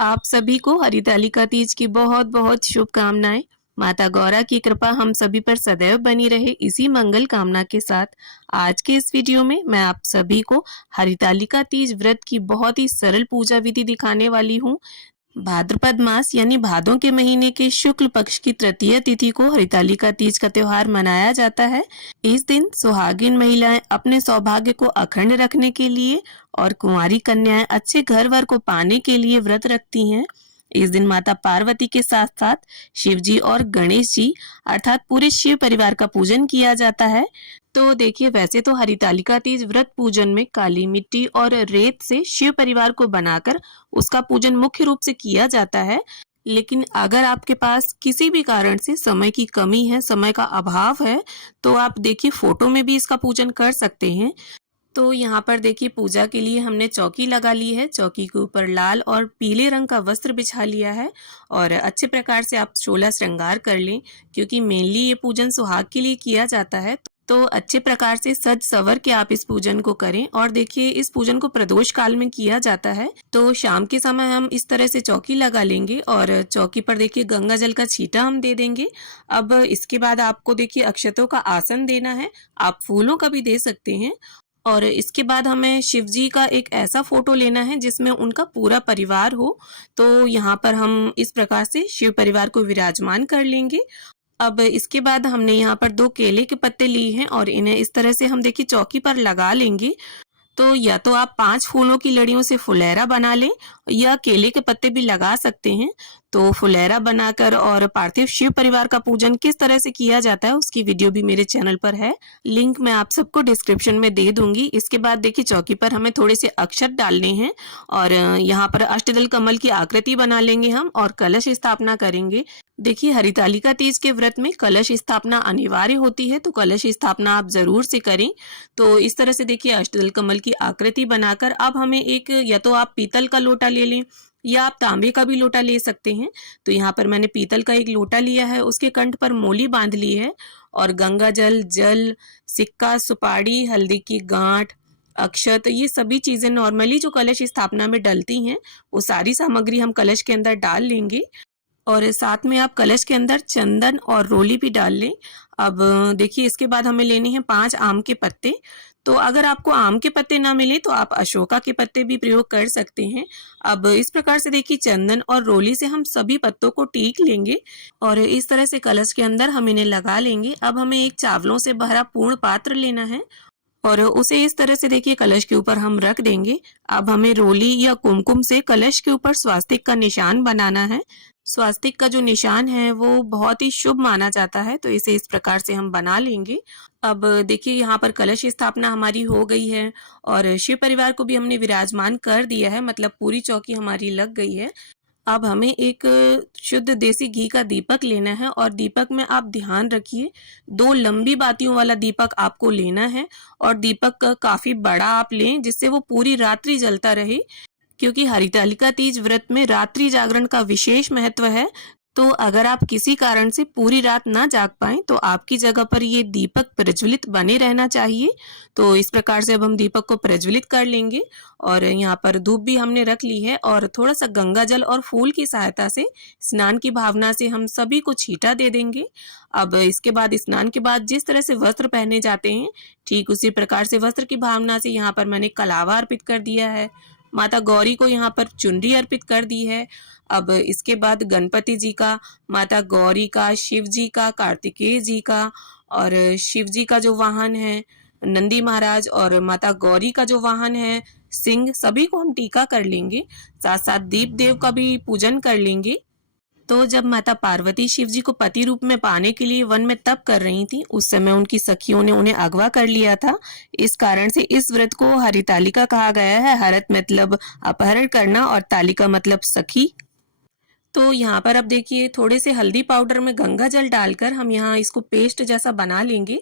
आप सभी को हरितालिका तीज की बहुत बहुत शुभकामनाएं। माता गौरा की कृपा हम सभी पर सदैव बनी रहे, इसी मंगल कामना के साथ आज के इस वीडियो में मैं आप सभी को हरितालिका तीज व्रत की बहुत ही सरल पूजा विधि दिखाने वाली हूँ। भाद्रपद मास यानी भादों के महीने के शुक्ल पक्ष की तृतीय तिथि को हरितालिका तीज का त्योहार मनाया जाता है। इस दिन सुहागिन महिलाएं अपने सौभाग्य को अखंड रखने के लिए और कुंवारी कन्याएं अच्छे घर वर को पाने के लिए व्रत रखती हैं। इस दिन माता पार्वती के साथ साथ शिव जी और गणेश जी अर्थात पूरे शिव परिवार का पूजन किया जाता है। तो देखिए, वैसे तो हरितालिका तीज व्रत पूजन में काली मिट्टी और रेत से शिव परिवार को बनाकर उसका पूजन मुख्य रूप से किया जाता है। लेकिन अगर आपके पास किसी भी कारण से समय की कमी है, समय का अभाव है, तो आप देखिए फोटो में भी इसका पूजन कर सकते हैं। तो यहाँ पर देखिए, पूजा के लिए हमने चौकी लगा ली है। चौकी के ऊपर लाल और पीले रंग का वस्त्र बिछा लिया है और अच्छे प्रकार से आप 16 श्रृंगार कर लें, क्योंकि मेनली ये पूजन सुहाग के लिए किया जाता है। तो अच्छे प्रकार से सज सवर के आप इस पूजन को करें। और देखिए, इस पूजन को प्रदोष काल में किया जाता है। तो शाम के समय हम इस तरह से चौकी लगा लेंगे और चौकी पर देखिए गंगा जल का छींटा हम दे देंगे। अब इसके बाद आपको देखिए अक्षतों का आसन देना है। आप फूलों का भी दे सकते हैं। और इसके बाद हमें शिव जी का एक ऐसा फोटो लेना है जिसमें उनका पूरा परिवार हो। तो यहाँ पर हम इस प्रकार से शिव परिवार को विराजमान कर लेंगे। अब इसके बाद हमने यहाँ पर 2 केले के पत्ते लिए हैं और इन्हें इस तरह से हम देखिए चौकी पर लगा लेंगे। तो या तो आप 5 फूलों की लड़ियों से फुलेरा बना लें या केले के पत्ते भी लगा सकते हैं। तो फुलेरा बनाकर और पार्थिव शिव परिवार का पूजन किस तरह से किया जाता है उसकी वीडियो भी मेरे चैनल पर है, लिंक मैं आप सबको डिस्क्रिप्शन में दे दूंगी। इसके बाद देखिए, चौकी पर हमें थोड़े से अक्षत डालने हैं और यहाँ पर अष्टदल कमल की आकृति बना लेंगे हम और कलश स्थापना करेंगे। देखिए, हरितालिका तीज के व्रत में कलश स्थापना अनिवार्य होती है, तो कलश स्थापना आप जरूर से करें। तो इस तरह से देखिए अष्टदल कमल की आकृति बनाकर अब हमें एक, या तो आप पीतल का लोटा ले लें या आप तांबे का भी लोटा ले सकते हैं। तो यहाँ पर मैंने पीतल का एक लोटा लिया है, उसके कंठ पर मोली बांध ली है और गंगा जल, सिक्का, सुपारी, हल्दी की गांठ, अक्षत, ये सभी चीजें नॉर्मली जो कलश स्थापना में डलती हैं वो सारी सामग्री हम कलश के अंदर डाल लेंगे। और साथ में आप कलश के अंदर चंदन और रोली भी डाल लें। अब देखिए, इसके बाद हमें लेने हैं 5 आम के पत्ते। तो अगर आपको आम के पत्ते ना मिले तो आप अशोका के पत्ते भी प्रयोग कर सकते हैं। अब इस प्रकार से देखिए चंदन और रोली से हम सभी पत्तों को टीक लेंगे और इस तरह से कलश के अंदर हम इन्हें लगा लेंगे। अब हमें एक चावलों से भरा पूर्ण पात्र लेना है और उसे इस तरह से देखिए कलश के ऊपर हम रख देंगे। अब हमें रोली या कुमकुम से कलश के ऊपर स्वास्तिक का निशान बनाना है। स्वास्तिक का जो निशान है वो बहुत ही शुभ माना जाता है, तो इसे इस प्रकार से हम बना लेंगे। अब देखिए, यहाँ पर कलश स्थापना हमारी हो गई है और शिव परिवार को भी हमने विराजमान कर दिया है, मतलब पूरी चौकी हमारी लग गई है। अब हमें एक शुद्ध देसी घी का दीपक लेना है और दीपक में आप ध्यान रखिए 2 लंबी बातियों वाला दीपक आपको लेना है और दीपक काफी बड़ा आप लें जिससे वो पूरी रात्रि जलता रहे, क्योंकि हरितालिका तीज व्रत में रात्रि जागरण का विशेष महत्व है। तो अगर आप किसी कारण से पूरी रात ना जाग पाएं तो आपकी जगह पर ये दीपक प्रज्वलित बने रहना चाहिए। तो इस प्रकार से अब हम दीपक को प्रज्वलित कर लेंगे और यहाँ पर धूप भी हमने रख ली है और थोड़ा सा गंगा जल और फूल की सहायता से स्नान की भावना से हम सभी को छींटा दे देंगे। अब इसके बाद स्नान के बाद जिस तरह से वस्त्र पहने जाते हैं ठीक उसी प्रकार से वस्त्र की भावना से यहाँ पर मैंने कलावा अर्पित कर दिया है। माता गौरी को यहाँ पर चुनरी अर्पित कर दी है। अब इसके बाद गणपति जी का, माता गौरी का, शिव जी का, कार्तिकेय जी का और शिव जी का जो वाहन है नंदी महाराज और माता गौरी का जो वाहन है सिंह, सभी को हम टीका कर लेंगे। साथ साथ दीप देव का भी पूजन कर लेंगे। तो जब माता पार्वती शिव जी को पति रूप में पाने के लिए वन में तप कर रही थी, उस समय उनकी सखियों ने उन्हें अगवा कर लिया था। इस कारण से इस व्रत को हरितालिका कहा गया है। हरत मतलब अपहरण करना और तालिका मतलब सखी। तो यहाँ पर अब देखिए, थोड़े से हल्दी पाउडर में गंगा जल डालकर हम यहाँ इसको पेस्ट जैसा बना लेंगे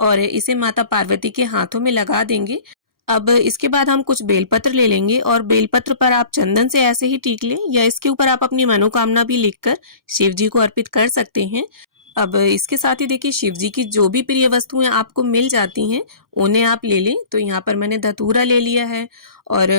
और इसे माता पार्वती के हाथों में लगा देंगे। अब इसके बाद हम कुछ बेलपत्र ले लेंगे और बेलपत्र पर आप चंदन से ऐसे ही टीक लें या इसके ऊपर आप अपनी मनोकामना भी लिखकर शिव जी को अर्पित कर सकते हैं। अब इसके साथ ही देखिए शिव जी की जो भी प्रिय वस्तुएं आपको मिल जाती हैं उन्हें आप ले लें। तो यहाँ पर मैंने धतूरा ले लिया है और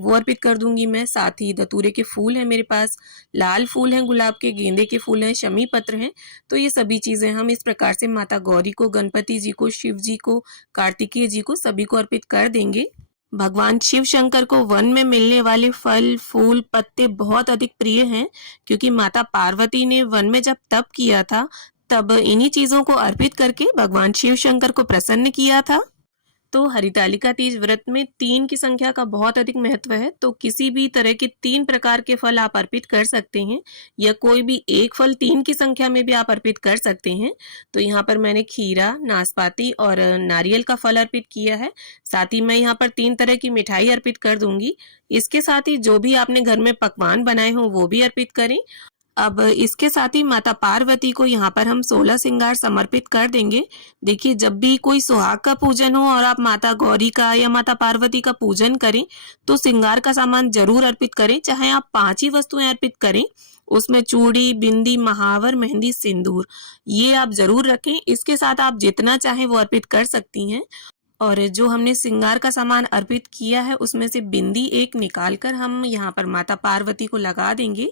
वो अर्पित कर दूंगी मैं। साथ ही धतूरे के फूल हैं मेरे पास, लाल फूल हैं, गुलाब के, गेंदे के फूल हैं, शमी पत्र हैं। तो ये सभी चीज़ें हम इस प्रकार से माता गौरी को, गणपति जी को, शिव जी को, कार्तिकेय जी को, सभी को अर्पित कर देंगे। भगवान शिव शंकर को वन में मिलने वाले फल, फूल, पत्ते बहुत अधिक प्रिय हैं, क्योंकि माता पार्वती ने वन में जब तप किया था तब इन्हीं चीजों को अर्पित करके भगवान शिव शंकर को प्रसन्न किया था। तो हरितालिका तीज व्रत में 3 की संख्या का बहुत अधिक महत्व है। तो किसी भी तरह के 3 प्रकार के फल आप अर्पित कर सकते हैं, या कोई भी एक फल 3 की संख्या में भी आप अर्पित कर सकते हैं। तो यहाँ पर मैंने खीरा, नाशपाती और नारियल का फल अर्पित किया है। साथ ही मैं यहाँ पर 3 तरह की मिठाई अर्पित कर दूंगी। इसके साथ ही जो भी आपने घर में पकवान बनाए हों वो भी अर्पित करें। अब इसके साथ ही माता पार्वती को यहाँ पर हम 16 श्रृंगार समर्पित कर देंगे। देखिए, जब भी कोई सुहाग का पूजन हो और आप माता गौरी का या माता पार्वती का पूजन करें तो श्रृंगार का सामान जरूर अर्पित करें। चाहे आप 5 ही वस्तुएं अर्पित करें, उसमें चूड़ी, बिंदी, महावर, मेहंदी, सिंदूर, ये आप जरूर रखें। इसके साथ आप जितना चाहें वो अर्पित कर सकती हैं। और जो हमने श्रृंगार का सामान अर्पित किया है उसमें से बिंदी एक निकालकर हम यहाँ पर माता पार्वती को लगा देंगे।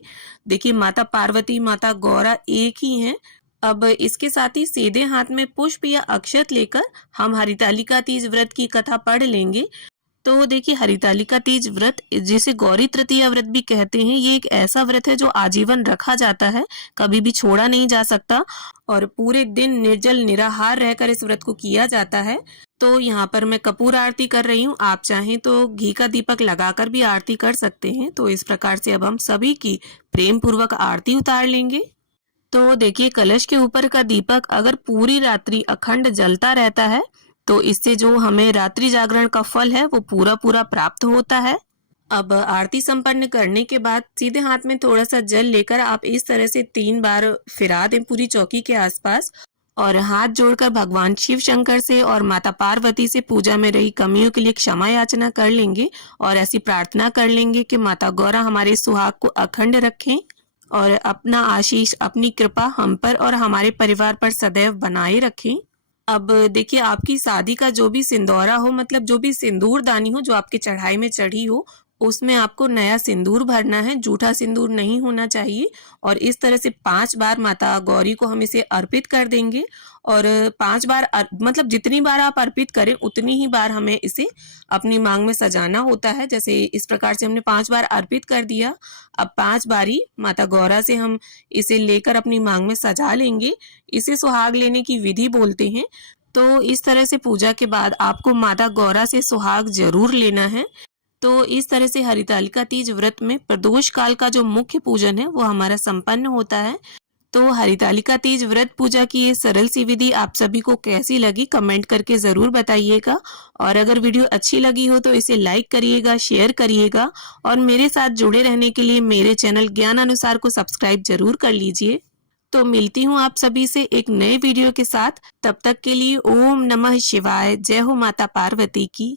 देखिए, माता पार्वती, माता गौरा एक ही हैं। अब इसके साथ ही सीधे हाथ में पुष्प या अक्षत लेकर हम हरितालिका तीज व्रत की कथा पढ़ लेंगे। तो देखिए, हरितालिका तीज व्रत, जिसे गौरी तृतीया व्रत भी कहते हैं, ये एक ऐसा व्रत है जो आजीवन रखा जाता है, कभी भी छोड़ा नहीं जा सकता और पूरे दिन निर्जल निराहार रहकर इस व्रत को किया जाता है। तो यहाँ पर मैं कपूर आरती कर रही हूँ, आप चाहें तो घी का दीपक लगाकर भी आरती कर सकते हैं। तो इस प्रकार से अब हम सभी की प्रेम पूर्वक आरती उतार लेंगे। तो देखिए, कलश के ऊपर का दीपक अगर पूरी रात्रि अखंड जलता रहता है तो इससे जो हमें रात्रि जागरण का फल है वो पूरा पूरा प्राप्त होता है। अब आरती संपन्न करने के बाद सीधे हाथ में थोड़ा सा जल लेकर आप इस तरह से 3 बार फिरा दें पूरी चौकी के आसपास और हाथ जोड़कर भगवान शिव शंकर से और माता पार्वती से पूजा में रही कमियों के लिए क्षमा याचना कर लेंगे और ऐसी प्रार्थना कर लेंगे कि माता गौरा हमारे सुहाग को अखंड रखें और अपना आशीष, अपनी कृपा हम पर और हमारे परिवार पर सदैव बनाए रखें। अब देखिए, आपकी शादी का जो भी सिंदूरा हो, मतलब जो भी सिंदूर दानी हो जो आपके चढ़ाई में चढ़ी हो, उसमें आपको नया सिंदूर भरना है, जूठा सिंदूर नहीं होना चाहिए। और इस तरह से 5 बार माता गौरी को हम इसे अर्पित कर देंगे और 5 बार मतलब जितनी बार आप अर्पित करें उतनी ही बार हमें इसे अपनी मांग में सजाना होता है। जैसे इस प्रकार से हमने 5 बार अर्पित कर दिया, अब 5 बारी माता गौरा से हम इसे लेकर अपनी मांग में सजा लेंगे। इसे सुहाग लेने की विधि बोलते हैं। तो इस तरह से पूजा के बाद आपको माता गौरा से सुहाग जरूर लेना है। तो इस तरह से हरितालिका तीज व्रत में प्रदोष काल का जो मुख्य पूजन है वो हमारा संपन्न होता है। तो हरितालिका तीज व्रत पूजा की ये सरल सी विधि आप सभी को कैसी लगी कमेंट करके जरूर बताइएगा। और अगर वीडियो अच्छी लगी हो तो इसे लाइक करिएगा, शेयर करिएगा और मेरे साथ जुड़े रहने के लिए मेरे चैनल ज्ञान अनुसार को सब्सक्राइब जरूर कर लीजिए। तो मिलती हूँ आप सभी से एक नए वीडियो के साथ। तब तक के लिए ओम नमः शिवाय। जय हो माता पार्वती की।